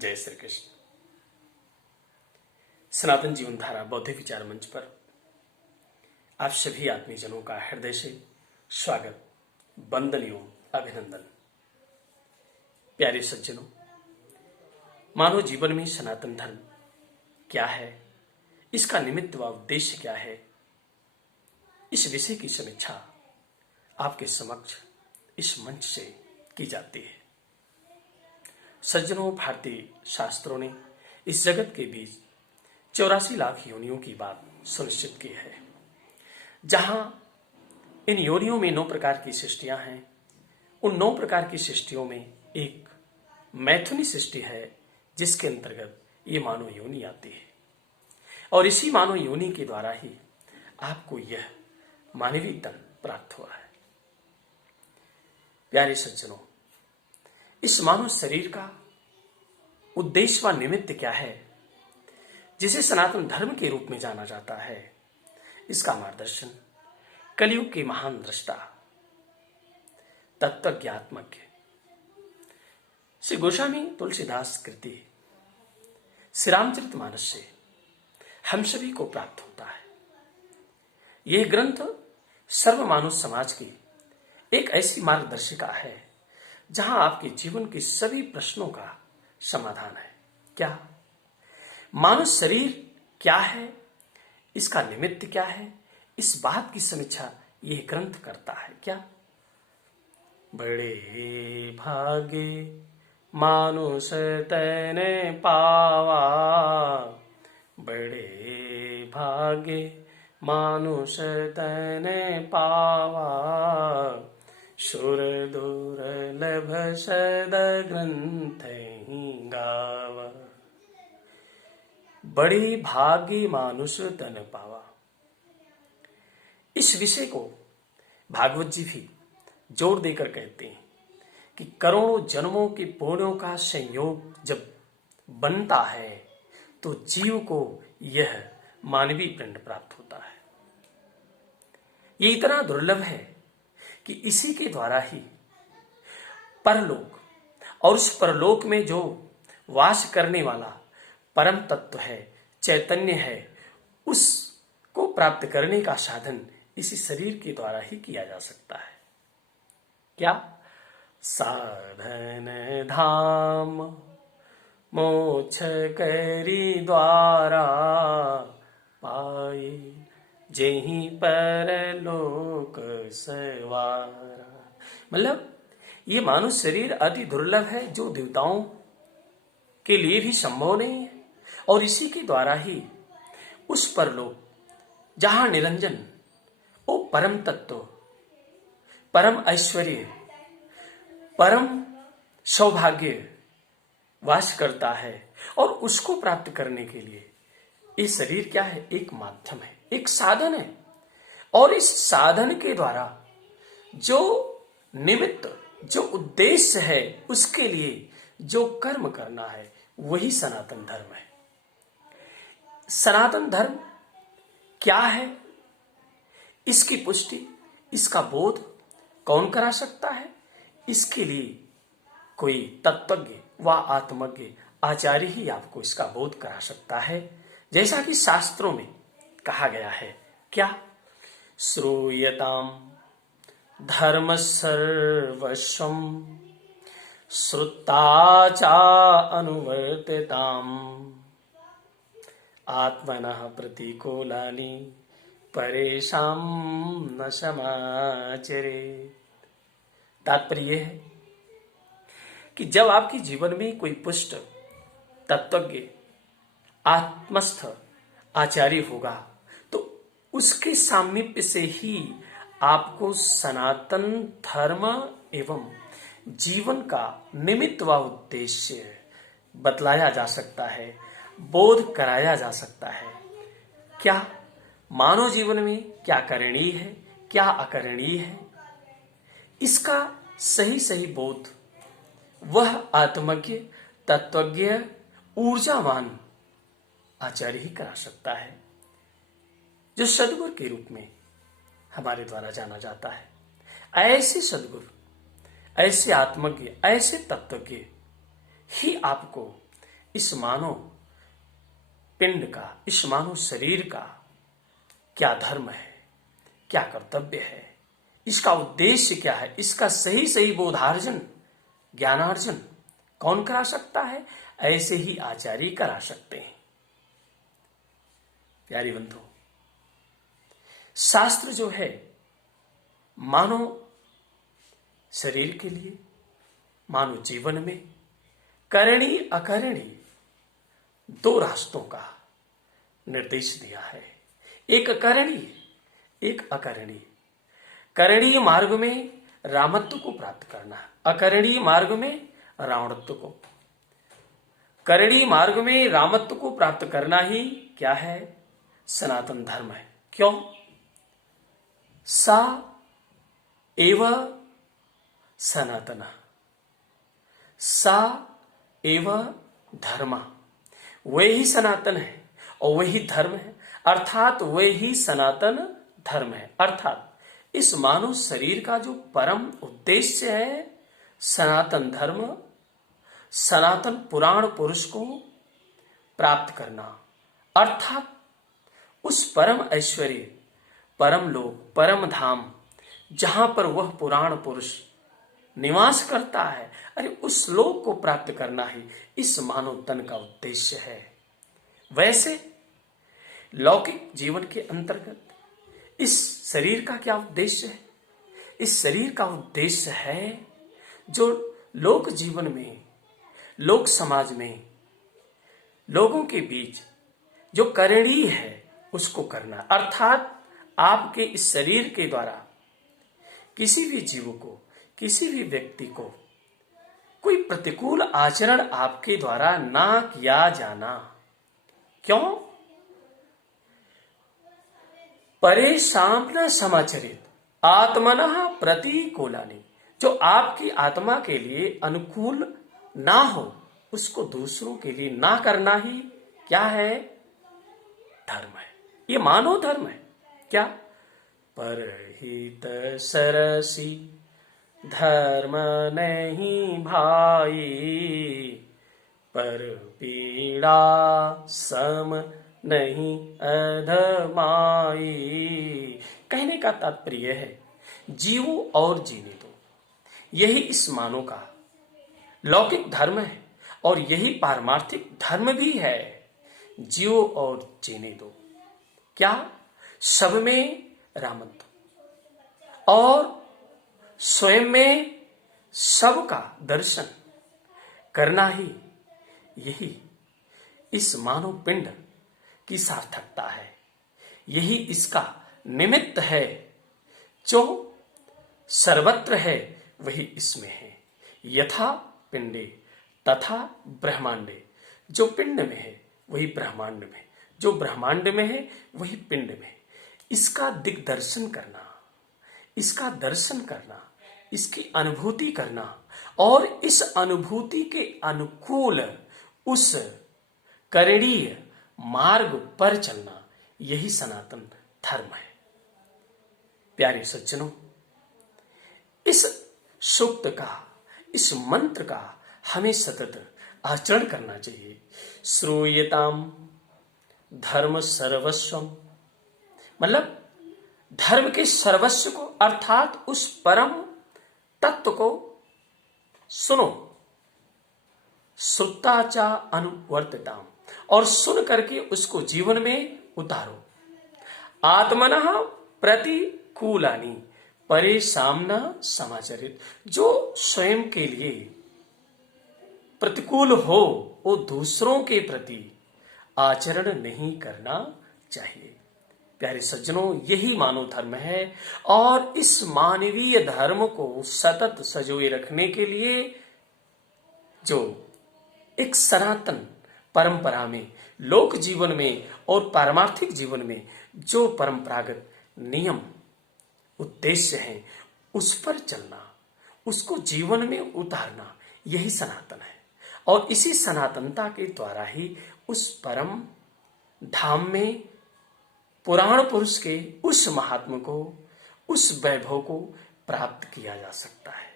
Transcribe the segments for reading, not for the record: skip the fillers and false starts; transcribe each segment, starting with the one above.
जय श्री कृष्ण। सनातन जीवन धारा बौद्धिक विचार मंच पर आप सभी आत्मीजनों का हृदय से स्वागत, वंदन एवं अभिनंदन। प्यारे सज्जनों, मानव जीवन में सनातन धर्म क्या है, इसका निमित्त व उद्देश्य क्या है, इस विषय की समीक्षा आपके समक्ष इस मंच से की जाती है। सज्जनों, भारतीय शास्त्रों ने इस जगत के बीच 84 लाख योनियों की बात सुनिश्चित की है, जहां इन योनियों में 9 प्रकार की सृष्टियां हैं। उन 9 प्रकार की सृष्टियों में एक मैथुनी सृष्टि है, जिसके अंतर्गत ये मानव योनि आती है, और इसी मानव योनि के द्वारा ही आपको यह मानवीय तन प्राप्त हुआ है। प्यारे सज्जनों, इस मानव शरीर का उद्देश्य व निमित्त क्या है, जिसे सनातन धर्म के रूप में जाना जाता है, इसका मार्गदर्शन कलियुग के महान दृष्टा तत्वज्ञात्मज्ञ श्री गोस्वामी तुलसीदास कृति श्री रामचरितमानस से हम सभी को प्राप्त होता है। यह ग्रंथ सर्व मानव समाज की एक ऐसी मार्गदर्शिका है, जहां आपके जीवन के सभी प्रश्नों का समाधान है। क्या मानव शरीर क्या है, इसका निमित्त क्या है, इस बात की समीक्षा यह ग्रंथ करता है। क्या बड़े भागे मानुष तैने पावा, बड़े भागे मानुष तैने पावा, सुर दुर्लभ सद ग्रंथ गावा। बड़ी भागी मानुष तन पावा। इस विषय को भागवत जी भी जोर देकर कहते हैं कि करोड़ों जन्मों के पुण्यों का संयोग जब बनता है तो जीव को यह मानवीय पिंड प्राप्त होता है। ये इतना दुर्लभ है कि इसी के द्वारा ही परलोक और उस परलोक में जो वास करने वाला परम तत्व है, चैतन्य है, उसको प्राप्त करने का साधन इसी शरीर के द्वारा ही किया जा सकता है। क्या साधन धाम मोक्ष करी द्वारा, पाए जेहि परलोक सवारा। मतलब ये मानव शरीर अति दुर्लभ है, जो देवताओं के लिए भी संभव नहीं है, और इसी के द्वारा ही उस परलोक जहां निरंजन वो परम तत्व, परम ऐश्वर्य, परम सौभाग्य वास करता है, और उसको प्राप्त करने के लिए ये शरीर क्या है, एक माध्यम है, एक साधन है। और इस साधन के द्वारा जो निमित्त, जो उद्देश्य है, उसके लिए जो कर्म करना है, वही सनातन धर्म है। सनातन धर्म क्या है, इसकी पुष्टि, इसका बोध कौन करा सकता है? इसके लिए कोई तत्वज्ञ व आत्मज्ञ आचार्य ही आपको इसका बोध करा सकता है, जैसा कि शास्त्रों में कहा गया है। क्या श्रूयताम धर्म सर्वस्वम श्रुता चा अनुवर्तिताम, आत्मनः प्रतिकूलानि परेशान न समाचरे। तात्पर्य है कि जब आपके जीवन में कोई पुष्ट तत्वज्ञ आत्मस्थ आचार्य होगा, तो उसके सामीप्य से ही आपको सनातन धर्म एवं जीवन का निमित्त व उद्देश्य बतलाया जा सकता है, बोध कराया जा सकता है। क्या मानव जीवन में क्या करणीय है, क्या अकरणीय है, इसका सही सही बोध वह आत्मज्ञ, तत्वज्ञ, ऊर्जावान आचार्य ही करा सकता है, जो सद्गुरु के रूप में हमारे द्वारा जाना जाता है। ऐसे सद्गुरु, ऐसे आत्मज्ञ, ऐसे तत्वज्ञ ही आपको इस मानव पिंड का, इस मानव शरीर का क्या धर्म है, क्या कर्तव्य है, इसका उद्देश्य क्या है, इसका सही सही बोधार्जन, ज्ञानार्जन कौन करा सकता है? ऐसे ही आचार्य करा सकते हैं। प्यारी बंधु, शास्त्र जो है मानव शरीर के लिए, मानव जीवन में करणी अकरणी दो रास्तों का निर्देश दिया है। एक करणी, एक अकरणीय। करणीय मार्ग में रामत्व को प्राप्त करना, अकरणीय मार्ग में रावणत्व को। करणीय मार्ग में रामत्व को प्राप्त करना ही क्या है? सनातन धर्म है। क्यों? सा एव सनातन, सा एव धर्म, वही सनातन है और वही धर्म है, अर्थात वही सनातन धर्म है। अर्थात इस मानव शरीर का जो परम उद्देश्य है, सनातन धर्म, सनातन पुराण पुरुष को प्राप्त करना, अर्थात उस परम ऐश्वर्य, परम लोक, परम धाम जहां पर वह पुराण पुरुष निवास करता है, अरे उस लोक को प्राप्त करना ही इस मानव तन का उद्देश्य है। वैसे लौकिक जीवन के अंतर्गत इस शरीर का क्या उद्देश्य है? इस शरीर का उद्देश्य है जो लोक जीवन में, लोक समाज में, लोगों के बीच जो करणीय है उसको करना। अर्थात आपके इस शरीर के द्वारा किसी भी जीव को, किसी भी व्यक्ति को कोई प्रतिकूल आचरण आपके द्वारा ना किया जाना। क्यों? परेशान समाचरित आत्मनः प्रतिकूलानि, जो आपकी आत्मा के लिए अनुकूल ना हो उसको दूसरों के लिए ना करना ही क्या है? धर्म है। ये मानव धर्म है। क्या? परहित सरसी धर्म नहीं भाई, पर पीड़ा सम नहीं अधमाई। कहने का तात्पर्य है जीवो और जीने दो, यही इस मानव का लौकिक धर्म है और यही पारमार्थिक धर्म भी है। जियो और जीने दो। क्या? सब में रामत्व और स्वयं में सबका दर्शन करना ही, यही इस मानव पिंड की सार्थकता है। यही इसका निमित्त है। जो सर्वत्र है वही इसमें है। यथा पिंडे तथा ब्रह्मांडे, जो पिंड में है वही ब्रह्मांड में, जो ब्रह्मांड में है वही पिंड में। इसका दिग्दर्शन करना, इसका दर्शन करना, इसकी अनुभूति करना और इस अनुभूति के अनुकूल उस करणीय मार्ग पर चलना, यही सनातन धर्म है। प्यारे सज्जनों, इस सूक्त का, इस मंत्र का हमें सतत आचरण करना चाहिए। श्रूयताम धर्म सर्वस्वम, मतलब धर्म के सर्वस्व को, अर्थात उस परम तत्व को सुनो। श्रुताचा अनुवर्तिताम, और सुन करके उसको जीवन में उतारो। आत्मनः प्रतिकूलानि परेशान समाचरित, जो स्वयं के लिए प्रतिकूल हो वो दूसरों के प्रति आचरण नहीं करना चाहिए। प्यारे सज्जनों, यही मानव धर्म है और इस मानवीय धर्म को सतत सजोए रखने के लिए जो एक सनातन परंपरा में, लोक जीवन में और पारमार्थिक जीवन में जो परंपरागत नियम उद्देश्य हैं उस पर चलना, उसको जीवन में उतारना, यही सनातन है। और इसी सनातनता के द्वारा ही उस परम धाम में पुराण पुरुष के उस महात्म को, उस वैभव को प्राप्त किया जा सकता है।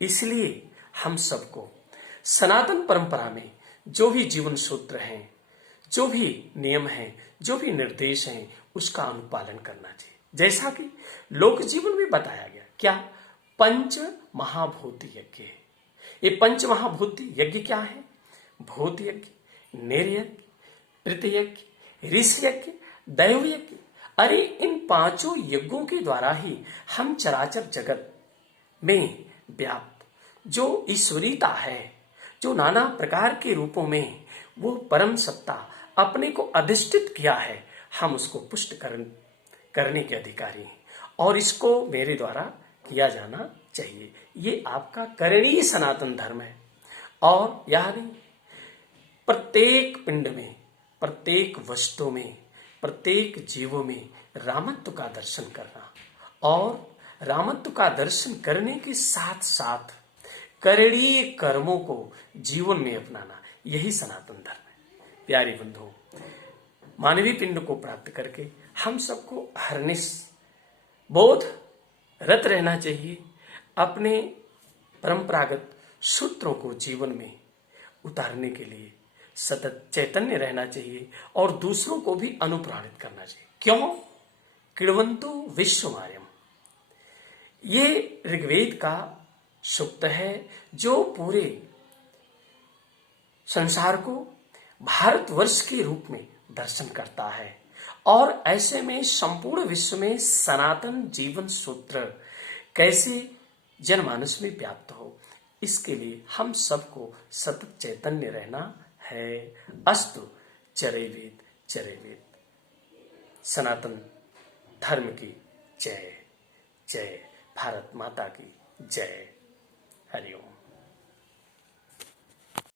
इसलिए हम सबको सनातन परंपरा में जो भी जीवन सूत्र हैं, जो भी नियम हैं, जो भी निर्देश हैं, उसका अनुपालन करना चाहिए। जैसा कि लोक जीवन में बताया गया, क्या पंच महाभूति यज्ञ है। ये पंच महाभूति यज्ञ क्या है? भूत यज्ञ, नेर यज्ञ, ऋत यज्ञ, ऋषि यज्ञ, दैव यज्ञ। अरे इन पांचों यज्ञों के द्वारा ही हम चराचर जगत में व्याप्त जो ईश्वरीयता है, जो नाना प्रकार के रूपों में वो परम सत्ता अपने को अधिष्ठित किया है, हम उसको पुष्ट करने के अधिकारी हैं और इसको मेरे द्वारा किया जाना चाहिए। ये आपका करणीय सनातन धर्म है। और यह नहीं, प्रत्येक पिंड में, प्रत्येक वस्तु में, प्रत्येक जीवों में रामत्व का दर्शन करना और रामत्व का दर्शन करने के साथ साथ करणीय कर्मों को जीवन में अपनाना, यही सनातन धर्म है। प्यारे बंधुओं, मानवीय पिंड को प्राप्त करके हम सबको हरनिश बोध रत रहना चाहिए। अपने परंपरागत सूत्रों को जीवन में उतारने के लिए सतत चैतन्य रहना चाहिए और दूसरों को भी अनुप्राणित करना चाहिए। क्यों? किड़वंतु विश्वमार्यम, ये ऋग्वेद का सूक्त है जो पूरे संसार को भारतवर्ष के रूप में दर्शन करता है। और ऐसे में संपूर्ण विश्व में सनातन जीवन सूत्र कैसे जनमानस में व्याप्त हो, इसके लिए हम सबको सतत चैतन्य रहना है। अस्तु, चरे वेद। सनातन धर्म की जय जय, भारत माता की जय। हरिओम।